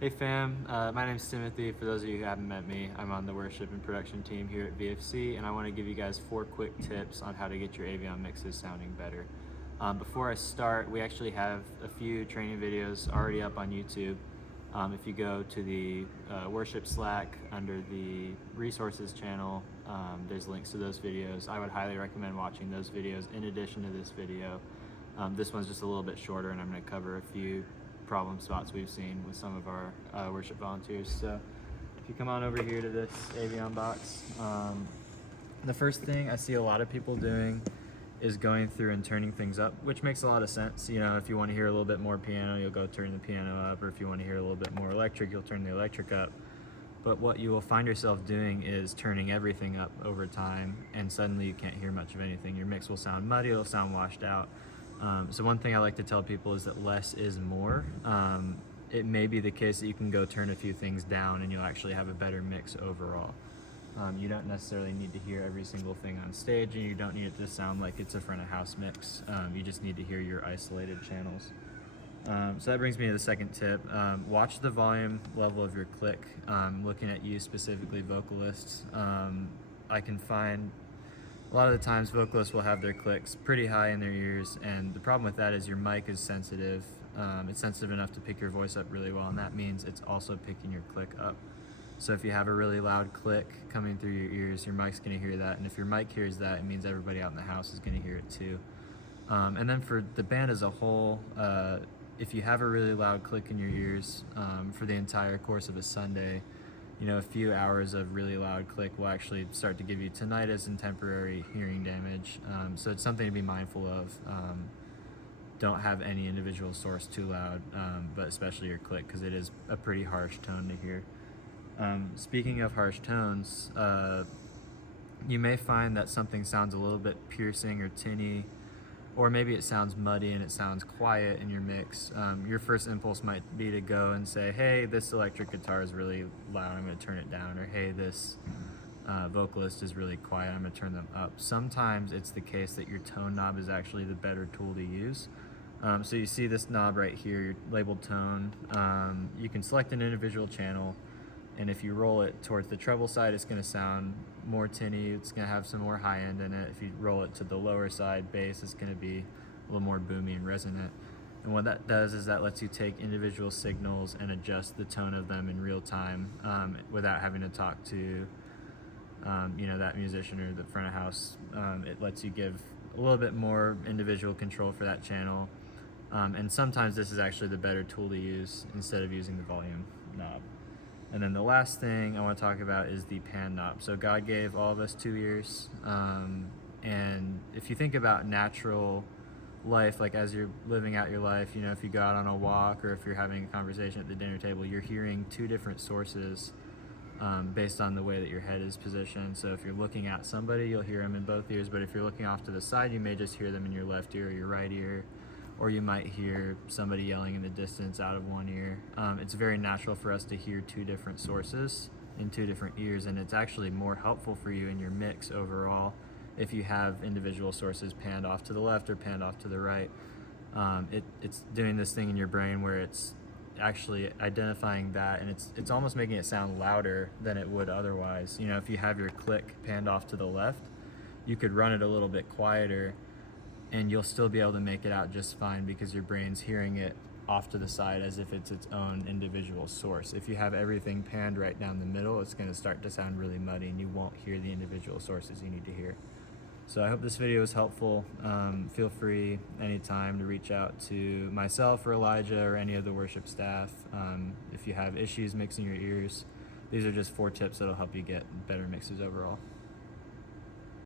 Hey fam, my name's Timothy. For those of you who haven't met me, I'm on the worship and production team here at VFC, and I want to give you guys 4 quick tips on how to get your Aviom mixes sounding better. Before I start, we actually have a few training videos already up on YouTube. If you go to the worship Slack under the resources channel, there's links to those videos. I would highly recommend watching those videos in addition to this video. This one's just a little bit shorter, and I'm going to cover a few problem spots we've seen with some of our worship volunteers. So if you come on over here to this Aviom box, the first thing I see a lot of people doing is going through and turning things up, which makes a lot of sense. You know, if you want to hear a little bit more piano, you'll go turn the piano up, or if you want to hear a little bit more electric, you'll turn the electric up. But what you will find yourself doing is turning everything up over time, and suddenly you can't hear much of anything. Your mix will sound muddy, it'll sound washed out. So one thing I like to tell people is that less is more. It may be the case that you can go turn a few things down and you'll actually have a better mix overall. You don't necessarily need to hear every single thing on stage, and you don't need it to sound like it's a front of house mix. You just need to hear your isolated channels. So that brings me to the second tip. Watch the volume level of your click. Looking at you specifically, vocalists, I can find a lot of the times vocalists will have their clicks pretty high in their ears, and the problem with that is your mic is sensitive. It's sensitive enough to pick your voice up really well, and that means it's also picking your click up. So if you have a really loud click coming through your ears, your mic's going to hear that, and if your mic hears that, it means everybody out in the house is going to hear it too. And then for the band as a whole, if you have a really loud click in your ears for the entire course of a Sunday, you know, a few hours of really loud click will actually start to give you tinnitus and temporary hearing damage. So it's something to be mindful of. Don't have any individual source too loud, but especially your click, because it is a pretty harsh tone to hear. Speaking of harsh tones, you may find that something sounds a little bit piercing or tinny, or maybe it sounds muddy and it sounds quiet in your mix. Your first impulse might be to go and say, hey, this electric guitar is really loud, I'm going to turn it down, or hey, this vocalist is really quiet, I'm going to turn them up. Sometimes it's the case that your tone knob is actually the better tool to use. So you see this knob right here, your labeled tone. You can select an individual channel, and if you roll it towards the treble side, it's going to sound more tinny, it's going to have some more high end in it. If you roll it to the lower side, bass, it's going to be a little more boomy and resonant. And what that does is that lets you take individual signals and adjust the tone of them in real time without having to talk to you know, that musician or the front of house. It lets you give a little bit more individual control for that channel. And sometimes this is actually the better tool to use instead of using the volume knob. And then the last thing I want to talk about is the pan knob. So God gave all of us 2 ears, and if you think about natural life, like as you're living out your life, you know, if you go out on a walk or if you're having a conversation at the dinner table, you're hearing 2 different sources based on the way that your head is positioned. So if you're looking at somebody, you'll hear them in both ears, but if you're looking off to the side, you may just hear them in your left ear or your right ear, or you might hear somebody yelling in the distance out of one ear. It's very natural for us to hear 2 different sources in 2 different ears, and it's actually more helpful for you in your mix overall if you have individual sources panned off to the left or panned off to the right. It's doing this thing in your brain where it's actually identifying that, and it's almost making it sound louder than it would otherwise. You know, if you have your click panned off to the left, you could run it a little bit quieter, and you'll still be able to make it out just fine because your brain's hearing it off to the side as if it's its own individual source. If you have everything panned right down the middle, it's going to start to sound really muddy and you won't hear the individual sources you need to hear. So I hope this video was helpful. Feel free anytime to reach out to myself or Elijah or any of the worship staff. If you have issues mixing your ears, these are just 4 tips that'll help you get better mixes overall.